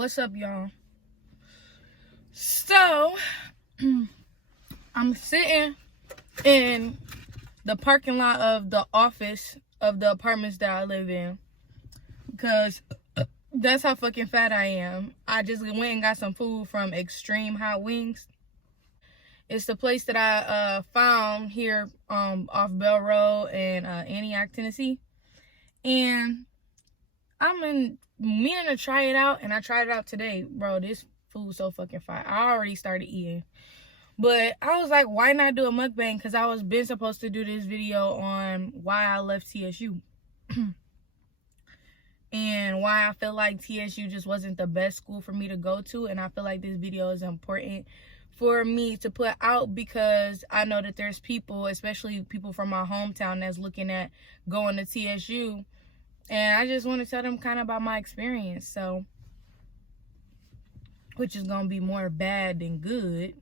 What's up, y'all? So, I'm sitting in the parking lot of the office of the apartments that I live in, because that's how fucking fat I am. I just went and got some food from Extreme Hot Wings. It's the place that I found here off Bell Road in Antioch, Tennessee. And I'm meaning to try it out, and I tried it out today. Bro, this food's so fucking fire. I already started eating. But I was like, why not do a mukbang? Because I was been supposed to do this video on why I left TSU. And why I feel like TSU just wasn't the best school for me to go to. And I feel like this video is important for me to put out, because I know that there's people, especially people from my hometown, that's looking at going to TSU. And I just want to tell them kind of about my experience. So, which is going to be more bad than good.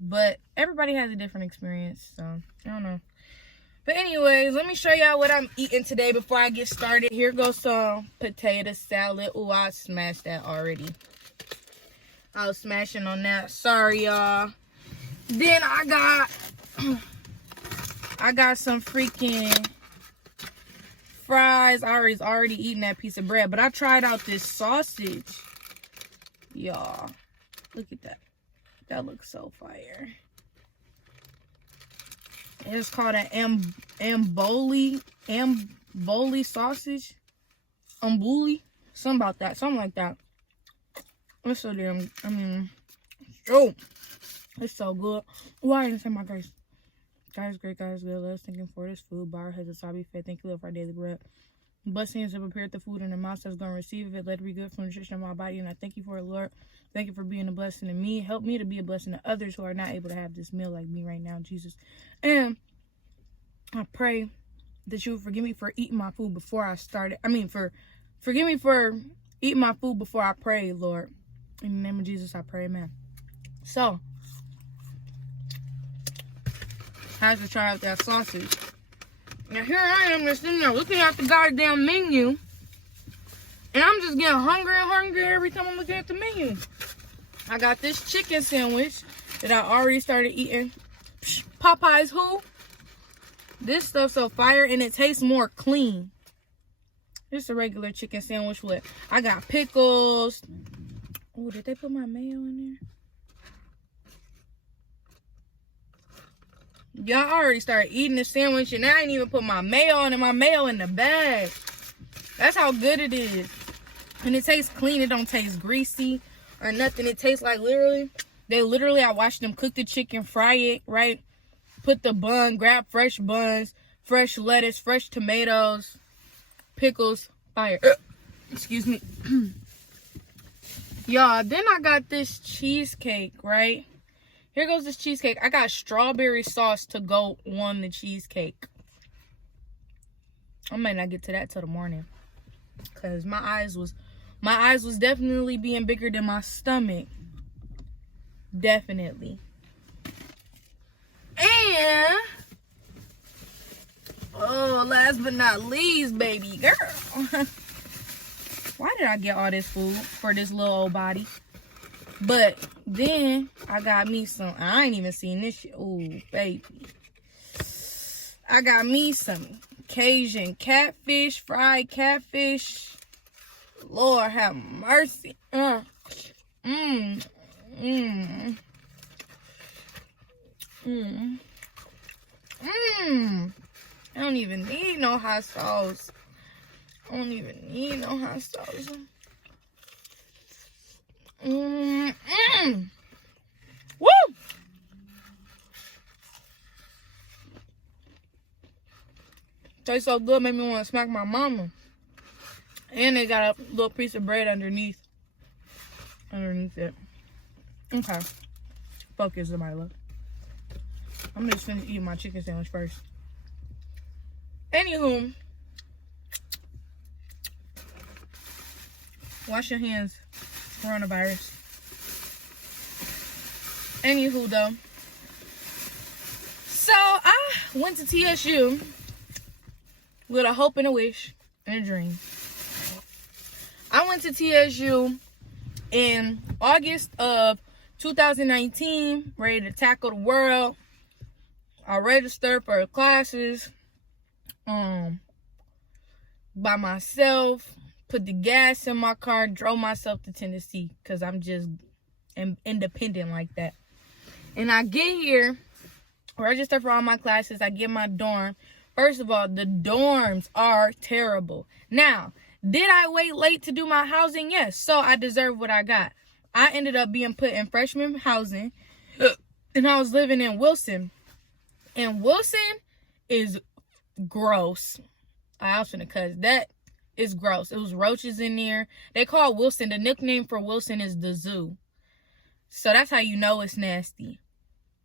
But everybody has a different experience, so I don't know. But anyways, let me show y'all what I'm eating today before I get started. Here goes some potato salad. Ooh, I smashed that already. I was smashing on that. Sorry, y'all. Then I got some freaking fries. I was already eating that piece of bread, but I tried out this sausage. Y'all, look at that. That looks so fire. It's called an amboli sausage. Ambuli? Something about that. Something like that. It's so damn, it's so good. Why didn't say my grace? God is great, God is good. Let us thank him for this food. Bar has a sobby fed. Thank you, Lord, for our daily bread. Bless hands have prepared the food in the mouth that's going to receive it. Let it be good for the nutrition of my body. And I thank you for it, Lord. Thank you for being a blessing to me. Help me to be a blessing to others who are not able to have this meal like me right now, Jesus. And I pray that you would forgive me for eating my food before I started. Forgive me for eating my food before I pray, Lord. In the name of Jesus, I pray, amen. So, I have to try out that sausage. Now, here I am just sitting there looking at the goddamn menu. And I'm just getting hungry and hungry every time I'm looking at the menu. I got this chicken sandwich that I already started eating. Popeyes who? This stuff's so fire, and it tastes more clean. Just a regular chicken sandwich with, I got pickles. Oh, did they put my mayo in there? Y'all already started eating the sandwich, and I ain't even put my mayo on it. My mayo in the bag. That's how good it is. And it tastes clean. It don't taste greasy or nothing. It tastes like I watched them cook the chicken, fry it, right? Put the bun, grab fresh buns, fresh lettuce, fresh tomatoes, pickles, fire. Excuse me. Y'all, then I got this cheesecake, right? Here goes this cheesecake. I got strawberry sauce to go on the cheesecake. I might not get to that till the morning, because my eyes was definitely being bigger than my stomach. Definitely. And last but not least, baby girl. Why did I get all this food for this little old body? But then I got me some, I ain't even seen this shit. Ooh, baby. I got me some Cajun catfish, fried catfish. Lord have mercy. I don't even need no hot sauce. I don't even need no hot sauce. Woo! Tastes so good, made me want to smack my mama. And they got a little piece of bread underneath it. Okay. Focus, Zamila. I'm just finna eat my chicken sandwich first. Anywho, wash your hands. Coronavirus. Anywho, though. So, I went to TSU with a hope and a wish and a dream. I went to TSU in August of 2019, ready to tackle the world. I registered for classes by myself, put the gas in my car, drove myself to Tennessee because I'm just independent like that. And I get here, register for all my classes, I get my dorm. First of all, the dorms are terrible. Now, did I wait late to do my housing? Yes. So I deserve what I got. I ended up being put in freshman housing, and I was living in Wilson. And Wilson is gross. I was finna cuss. That is gross. It was roaches in there. They call Wilson, the nickname for Wilson is the zoo. So that's how you know it's nasty.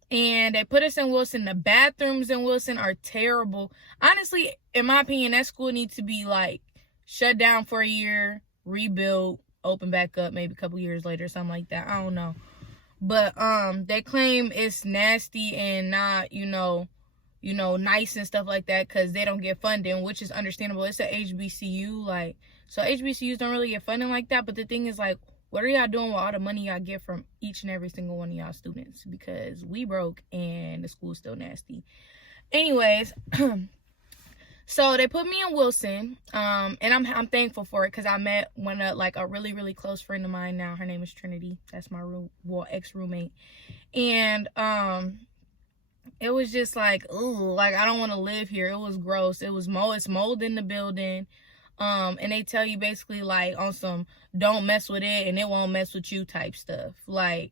And they put us in Wilson. The bathrooms in Wilson are terrible. Honestly, in my opinion, that school needs to be like shut down for a year, rebuilt, open back up maybe a couple years later, something like that. I don't know. But they claim it's nasty and not, nice and stuff like that because they don't get funding, which is understandable. It's a HBCU, like, so HBCUs don't really get funding like that. But the thing is, like, what are y'all doing with all the money y'all get from each and every single one of y'all students? Because we broke and the school's still nasty. Anyways, so they put me in Wilson, and I'm thankful for it because I met a really, really close friend of mine now. Her name is Trinity. That's my ex-roommate. And it was just like, ooh, like I don't want to live here. It was gross. It was it's mold in the building. And they tell you basically like on some don't mess with it and it won't mess with you type stuff. Like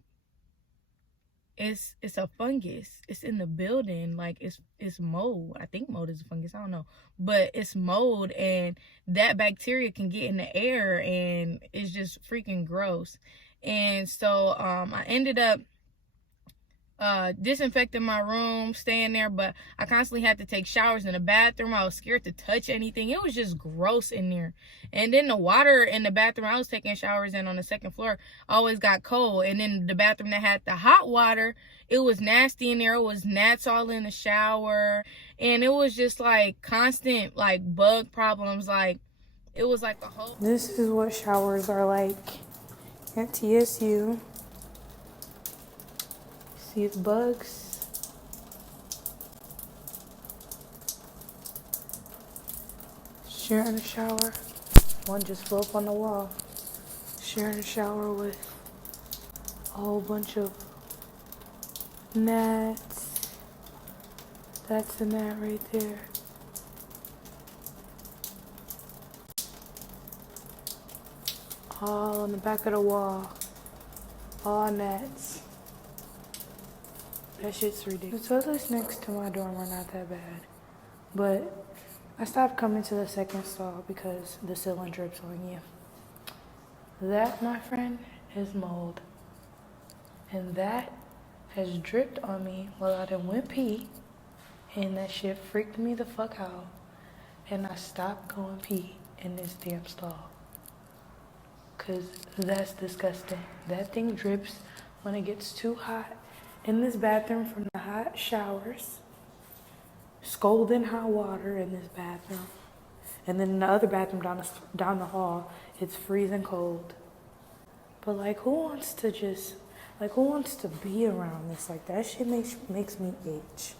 it's a fungus. It's in the building. Like it's mold. I think mold is a fungus. I don't know. But it's mold and that bacteria can get in the air and it's just freaking gross. And so I ended up disinfecting my room, staying there, but I constantly had to take showers in the bathroom. I was scared to touch anything. It was just gross in there. And then the water in the bathroom I was taking showers in on the second floor always got cold. And then the bathroom that had the hot water, it was nasty in there. It was gnats all in the shower. And it was just like constant like bug problems. Like it was like the whole... This is what showers are like at TSU. See, it's bugs. Sharing a shower. One just flew up on the wall. Sharing a shower with a whole bunch of gnats. That's a gnat right there. All on the back of the wall. All gnats. That shit's ridiculous. The toilets next to my dorm are not that bad. But I stopped coming to the second stall because the ceiling drips on you. That, my friend, is mold. And that has dripped on me while I done went pee. And that shit freaked me the fuck out. And I stopped going pee in this damn stall. Cause that's disgusting. That thing drips when it gets too hot. In this bathroom from the hot showers, scalding hot water in this bathroom, and then in the other bathroom down the hall, it's freezing cold. But like, who wants to be around this? Like that shit makes me itch.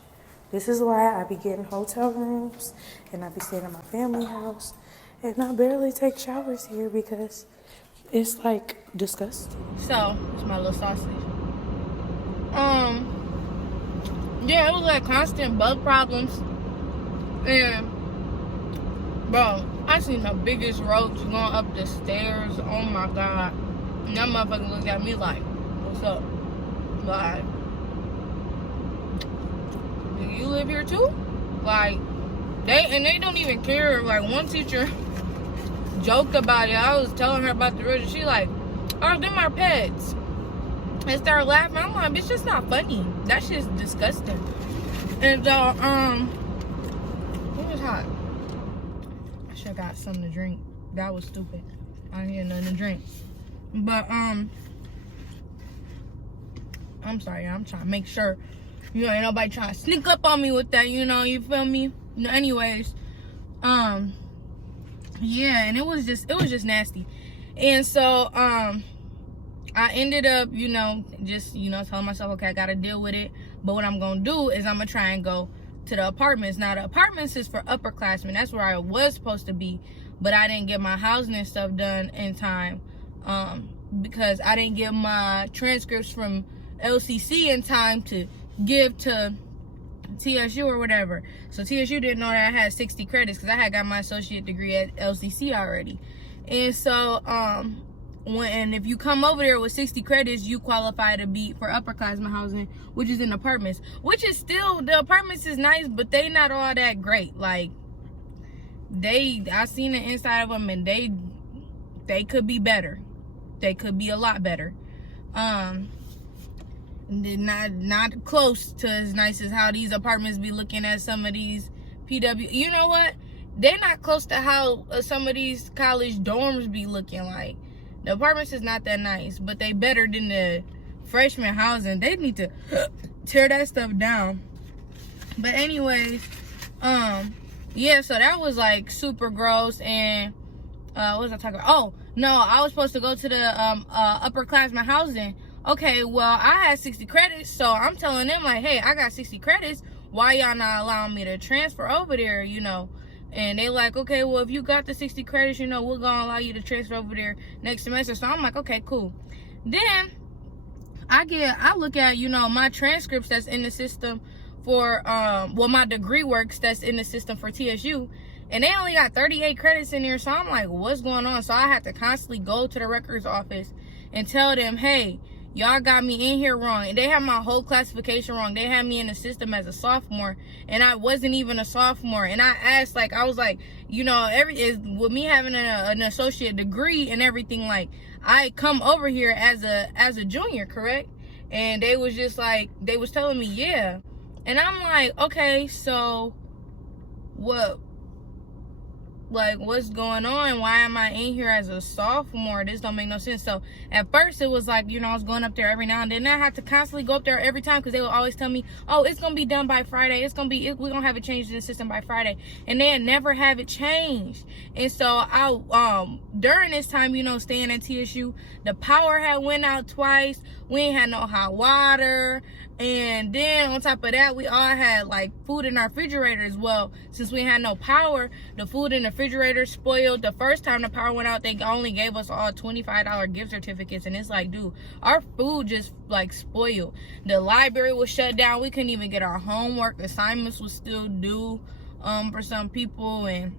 This is why I be getting hotel rooms and I be staying at my family house, and I barely take showers here because it's like disgusting. So it's my little sausage. Yeah, it was like constant bug problems. And bro, I seen the biggest roach going up the stairs. Oh my god. And that motherfucker looked at me like, what's up? Like, do you live here too? Like, they don't even care. Like, one teacher joked about it. I was telling her about the roach and she like, oh, them are pets. And started laughing. I'm like, bitch, that's not funny. That shit's disgusting. And so, it was hot. I should have got something to drink. That was stupid. I didn't get nothing to drink. But, I'm sorry. I'm trying to make sure, ain't nobody trying to sneak up on me with that, you feel me? Anyways, yeah, and it was just nasty. And so I ended up, just, telling myself, okay, I gotta deal with it. But what I'm gonna do is I'm gonna try and go to the apartments. Now the apartments is for upperclassmen. That's where I was supposed to be, but I didn't get my housing and stuff done in time, because I didn't get my transcripts from LCC in time to give to TSU or whatever. So TSU didn't know that I had 60 credits because I had got my associate degree at LCC already. And so and if you come over there with 60 credits, you qualify to be for upperclassmen housing, which is in apartments, which is still, the apartments is nice, but they not all that great. Like, I seen the inside of them, and they could be better. They could be a lot better. Not close to as nice as how these apartments be looking at some of these PW. You know what? They're not close to how some of these college dorms be looking like. The apartments is not that nice, but they better than the freshman housing. They need to tear that stuff down. But anyways, yeah, so that was like super gross. And what was I talking about? Oh, no, I was supposed to go to the upperclassmen housing. Okay, well, I had 60 credits, so I'm telling them, like, hey, I got 60 credits. Why y'all not allowing me to transfer over there, And they like, okay, well, if you got the 60 credits, we're going to allow you to transfer over there next semester. So I'm like, okay, cool. Then I look at, my transcripts that's in the system for, my degree works that's in the system for TSU. And they only got 38 credits in there. So I'm like, what's going on? So I had to constantly go to the records office and tell them, hey, y'all got me in here wrong. And they had my whole classification wrong. They had me in the system as a sophomore, and I wasn't even a sophomore. And I asked, like, I was like, with me having an associate degree and everything, like, I come over here as a junior, correct? And they was just like, they was telling me, yeah. And I'm like, okay, so what? Like, what's going on? Why am I in here as a sophomore? This don't make no sense. So at first it was like, I was going up there every now and then. I had to constantly go up there every time because they would always tell me, oh, it's gonna be done by Friday. We're gonna have it changed in the system by Friday. And they had never have it changed. And so I during this time, staying at TSU, the power had went out twice. We ain't had no hot water. And then on top of that, we all had like food in our refrigerators. Well, since we had no power, the food in the refrigerator spoiled. The first time the power went out, they only gave us all $25 gift certificates. And it's like, dude, our food just like spoiled. The library was shut down. We couldn't even get our homework. Assignments was still due for some people. And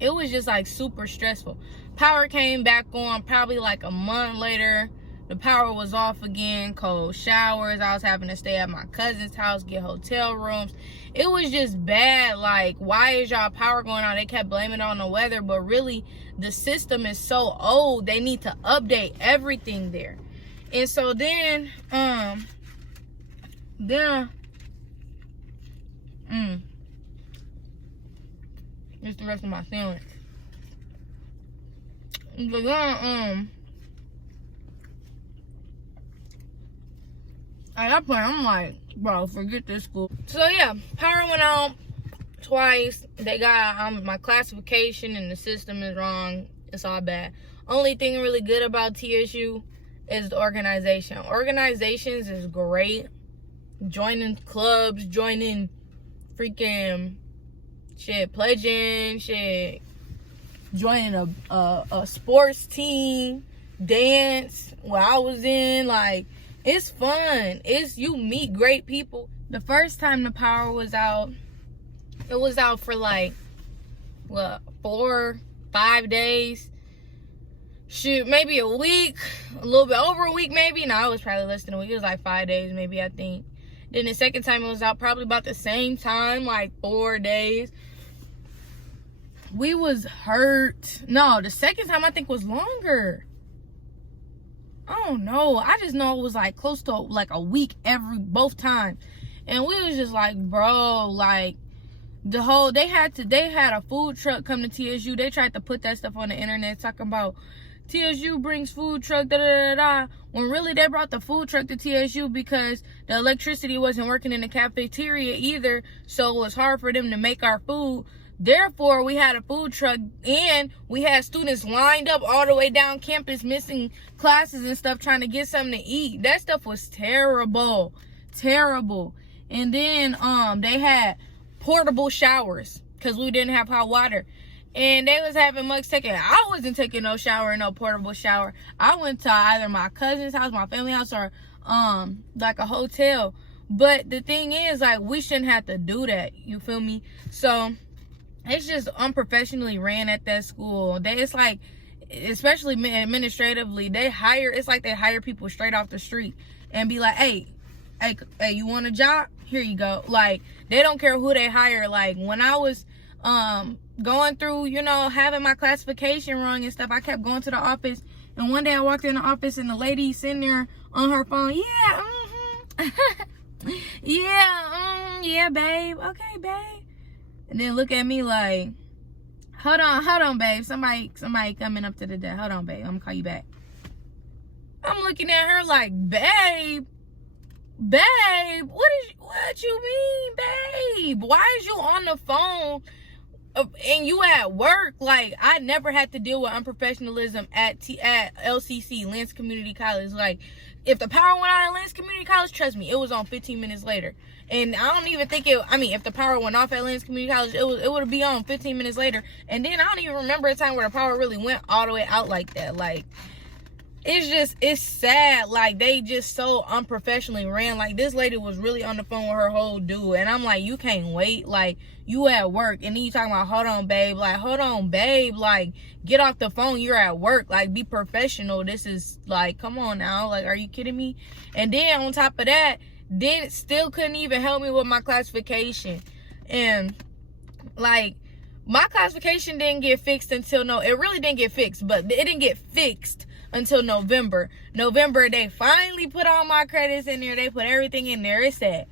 it was just like super stressful. Power came back on probably like a month later. The power was off again, cold showers. I was having to stay at my cousin's house, get hotel rooms. It was just bad. Like, why is y'all power going out? They kept blaming it on the weather, but really, the system is so old. They need to update everything there. And so then, it's the rest of my sandwich. But then, at that point, I'm like, bro, forget this school. So yeah, power went out twice. They got my classification and the system is wrong. It's all bad. Only thing really good about TSU is the organization. Organizations is great. Joining clubs, joining freaking shit, pledging shit, joining a sports team, dance. Where I was in, like, it's fun. You meet great people. The first time the power was out, it was out for like, what, 4, 5 days? Shoot, maybe a week, a little bit over a week maybe. No, it was probably less than a week. It was like 5 days maybe, I think. Then the second time it was out probably about the same time, like 4 days. We was hurt. No, the second time I think was longer. I don't know. I just know it was like close to like a week both times. And we was just like, bro, like they had a food truck come to TSU. They tried to put that stuff on the internet talking about TSU brings food truck, da da da da. When really they brought the food truck to TSU because the electricity wasn't working in the cafeteria either. So it was hard for them to make our food. Therefore, we had a food truck and we had students lined up all the way down campus missing classes and stuff trying to get something to eat. That stuff was terrible. Terrible. And then they had portable showers because we didn't have hot water. And they was having mugs taken. I wasn't taking no shower in no portable shower. I went to either my cousin's house, my family house, or like a hotel. But the thing is, like, we shouldn't have to do that. You feel me? So it's just unprofessionally ran at that school. It's like, especially administratively, it's like they hire people straight off the street and be like, hey, you want a job? Here you go. Like, they don't care who they hire. Like, when I was going through, you know, having my classification wrong and stuff, I kept going to the office. And one day I walked in the office and the lady sitting there on her phone, yeah, babe. Okay, babe. And then look at me like, hold on, babe. Somebody coming up to the door. Hold on, babe. I'm gonna call you back. I'm looking at her like, babe, what you mean, babe? Why is you on the phone and you at work? Like, I never had to deal with unprofessionalism at LCC, Lance Community College. Like, if the power went out at Lance Community College, trust me, it was on 15 minutes later. And I don't even think if the power went off at Lance Community College, it would be on 15 minutes later. And then I don't even remember a time where the power really went all the way out like that. Like, it's sad. Like, they just so unprofessionally ran. Like, this lady was really on the phone with her whole dude. And I'm like, you can't wait. Like, you at work. And then you talking about, hold on, babe. Like, hold on, babe. Like, get off the phone. You're at work. Like, be professional. This is, like, come on now. Like, are you kidding me? And then on top of that, then still couldn't even help me with my classification. And, like, my classification didn't get fixed until, it really didn't get fixed. But it didn't get fixed until November. They finally put all my credits in there. They put everything in there. It said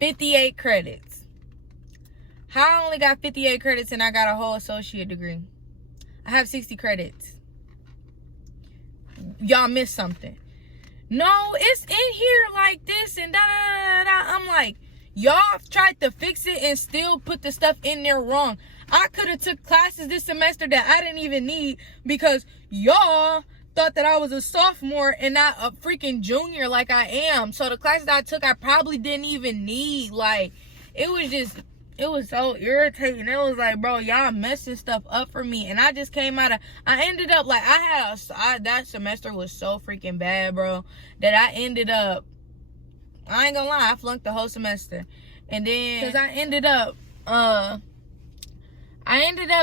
58 credits. How I only got 58 credits and I got a whole associate degree? I have 60 credits. Y'all missed something. No, it's in here like this and da-da-da-da-da. I'm like, y'all tried to fix it and still put the stuff in there wrong. I could have took classes this semester that I didn't even need because y'all thought that I was a sophomore and not a freaking junior like I am. So the classes I took, I probably didn't even need. Like, it was so irritating. It was like, bro, y'all messing stuff up for me. And I just came out of, I ended up, like, that semester was so freaking bad, bro, that I ended up, I ain't gonna lie, I flunked the whole semester. And then, because I ended up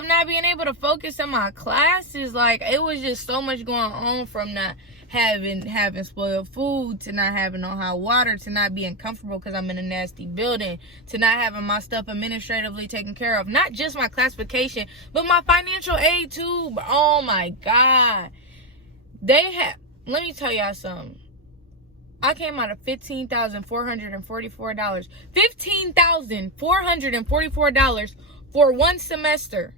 not being able to focus on my classes. Like, it was just so much going on, from not having spoiled food, to not having no hot water, to not being comfortable because I'm in a nasty building, to not having my stuff administratively taken care of. Not just my classification, but my financial aid too. Oh my God. Let me tell y'all something. I came out of $15,444. $15,444 for one semester.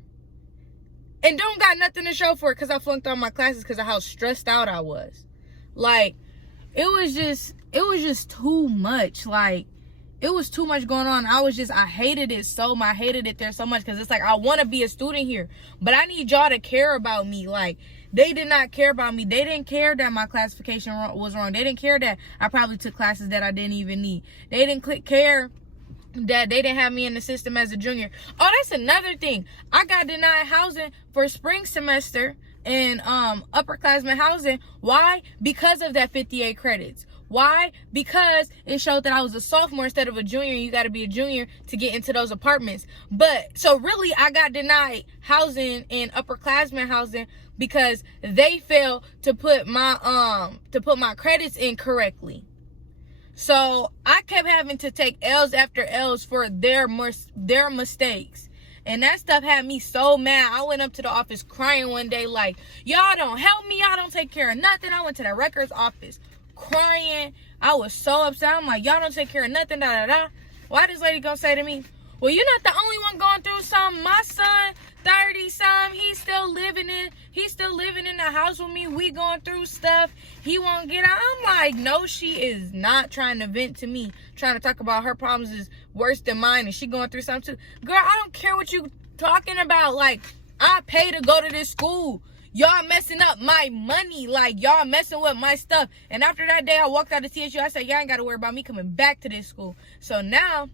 And don't got nothing to show for it because I flunked all my classes because of how stressed out I was. Like, it was just too much. Like, it was too much going on. I hated it I hated it there so much because it's like, I want to be a student here, but I need y'all to care about me. Like, they did not care about me. They didn't care that my classification was wrong. They didn't care that I probably took classes that I didn't even need. They didn't care that they didn't have me in the system as a junior. Oh, that's another thing. I got denied housing for spring semester in upperclassmen housing. Why? Because of that 58 credits. Why? Because it showed that I was a sophomore instead of a junior. You got to be a junior to get into those apartments. But so really, I got denied housing in upperclassmen housing because they failed to put my credits in correctly. So I kept having to take L's after L's for their mistakes. And that stuff had me so mad. I went up to the office crying one day like, y'all don't help me. Y'all don't take care of nothing. I went to the records office crying. I was so upset. I'm like, y'all don't take care of nothing, da-da-da. Why this lady gonna say to me, well, you're not the only one going through something. My son, 30-something, he's still living in the house with me. We going through stuff. He won't get out. I'm like, no, she is not trying to vent to me. Trying to talk about her problems is worse than mine, and she going through something too. Girl, I don't care what you talking about, like, I pay to go to this school. Y'all messing up my money. Like, y'all messing with my stuff. And after that day, I walked out of TSU. I said, y'all ain't got to worry about me coming back to this school. So now,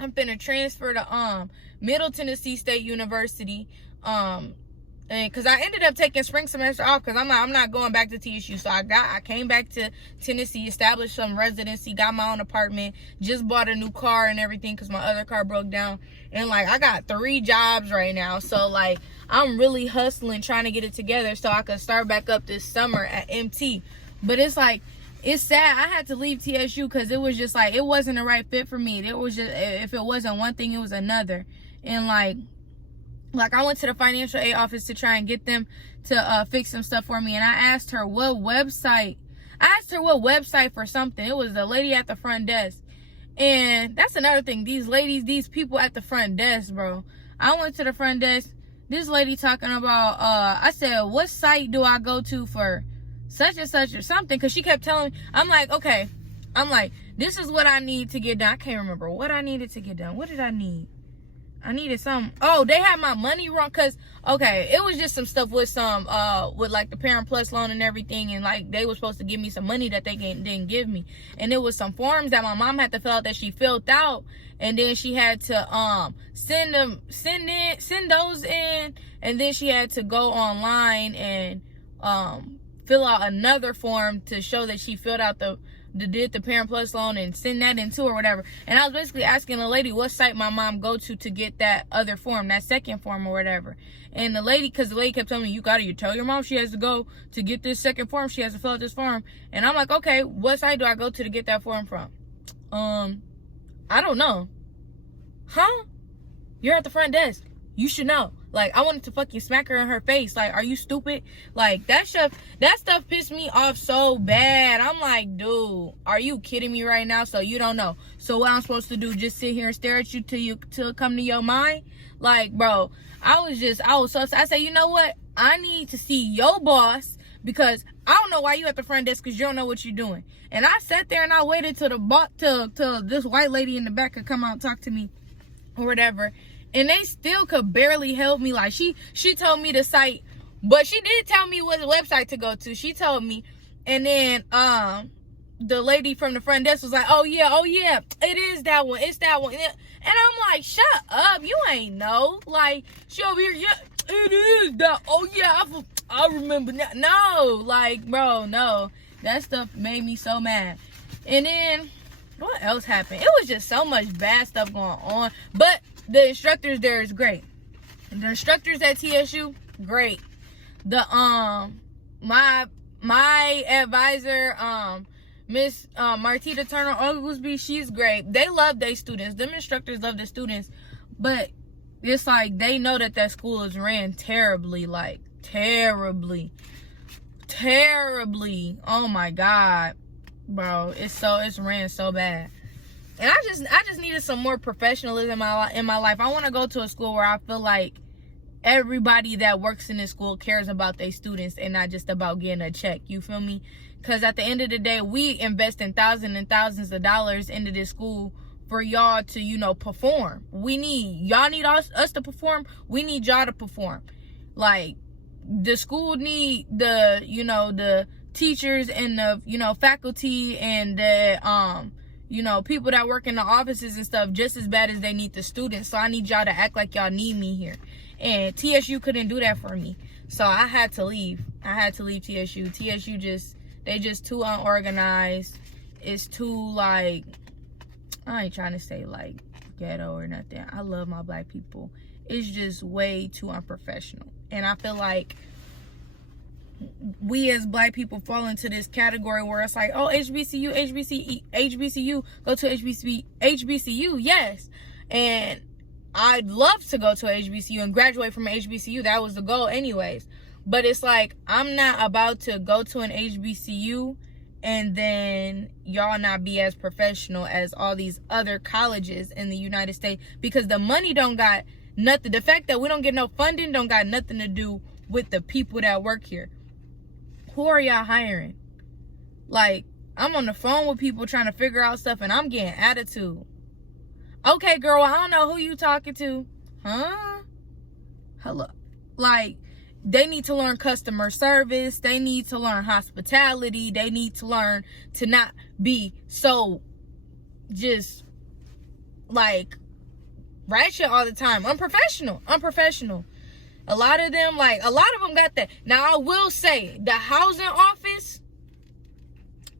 I'm finna transfer to Middle Tennessee State University. And because I ended up taking spring semester off because I'm not going back to TSU. So I came back to Tennessee, established some residency, got my own apartment, just bought a new car and everything because my other car broke down. And, like, I got 3 jobs right now. So, like, I'm really hustling, trying to get it together so I could start back up this summer at MT. But it's, like, it's sad. I had to leave TSU because it was just, like, it wasn't the right fit for me. It was just, if it wasn't one thing, it was another. And, like, I went to the financial aid office to try and get them to fix some stuff for me. And I asked her what website for something. It was the lady at the front desk. And that's another thing. These people at the front desk, bro. I went to the front desk. This lady talking about, I said, what site do I go to for such and such or something? Because she kept telling me, I'm like, okay. I'm like, this is what I need to get done. I can't remember what I needed to get done. What did I need? I needed some. Oh, they had my money wrong. Cause okay, it was just some stuff with some with like the Parent Plus loan and everything, and like they were supposed to give me some money that they didn't give me, and it was some forms that my mom had to fill out that she filled out, and then she had to send those in, and then she had to go online and fill out another form to show that she filled out did the Parent Plus loan and send that in too or whatever. And I was basically asking the lady what site my mom go to get that other form, that second form or whatever. And the lady kept telling me, you tell your mom she has to go to get this second form, she has to fill out this form. And I'm like, okay, what site do I go to get that form from? I don't know. Huh? You're at the front desk. You should know. Like, I wanted to fucking smack her in her face. Like, are you stupid? Like, that stuff pissed me off so bad. I'm like, dude, are you kidding me right now? So you don't know. So what I'm supposed to do, just sit here and stare at you till it come to your mind? Like, bro, I was so, I said, you know what? I need to see your boss because I don't know why you at the front desk because you don't know what you're doing. And I sat there and I waited till this white lady in the back could come out and talk to me or whatever. And they still could barely help me. Like, she told me the site, but she did tell me what website to go to. She told me. And then the lady from the front desk was like, oh yeah, it is that one. It's that one. And I'm like, shut up. You ain't know. Like, she over here, yeah, it is that. Oh yeah, I remember that. No, like, bro, no. That stuff made me so mad. And then, what else happened? It was just so much bad stuff going on. But the instructors there is great. The instructors at TSU, great. The my advisor, Miss Martita Turner Oglesby, she's great. They love their students. Them instructors love the students, but it's like they know that school is ran terribly, like terribly. Oh my God, bro, it's ran so bad. And I just needed some more professionalism in my life. I want to go to a school where I feel like everybody that works in this school cares about their students and not just about getting a check. You feel me? Because at the end of the day, we invest in thousands and thousands of dollars into this school for y'all to, perform. Y'all need us to perform. We need y'all to perform. Like, the school need the teachers and the, faculty and the, people that work in the offices and stuff just as bad as they need the students. So I need y'all to act like y'all need me here. And TSU couldn't do that for me. So I had to leave. I had to leave TSU. TSU they just too unorganized. It's too, like, I ain't trying to say, like, ghetto or nothing. I love my black people. It's just way too unprofessional. And I feel like we as black people fall into this category where it's like, oh, HBCU, go to HBCU, yes. And I'd love to go to a HBCU and graduate from an HBCU. That was the goal anyways. But it's like, I'm not about to go to an HBCU and then y'all not be as professional as all these other colleges in the United States, because the money don't got nothing. The fact that we don't get no funding don't got nothing to do with the people that work here. Who are y'all hiring? Like, I'm on the phone with people trying to figure out stuff and I'm getting attitude. Okay, girl, I don't know who you talking to. Huh? Hello. Like, they need to learn customer service. They need to learn hospitality. They need to learn to not be so just like ratchet all the time. Unprofessional. A lot of them got that. Now, I will say, the housing office,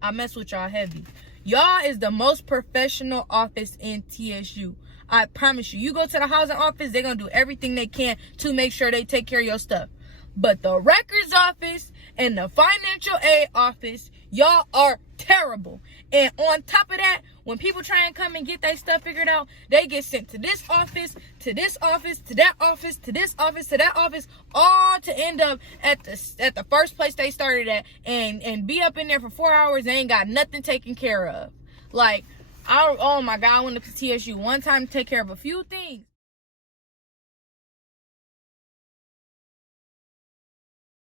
I mess with y'all heavy. Y'all is the most professional office in TSU. I promise you. You go to the housing office, they're going to do everything they can to make sure they take care of your stuff. But the records office and the financial aid office, y'all are terrible. And on top of that, when people try and come and get their stuff figured out, they get sent to this office, to this office, to that office, to this office, to that office, all to end up at the first place they started at and be up in there for 4 hours and ain't got nothing taken care of. Like, oh my God, I went to TSU one time to take care of a few things.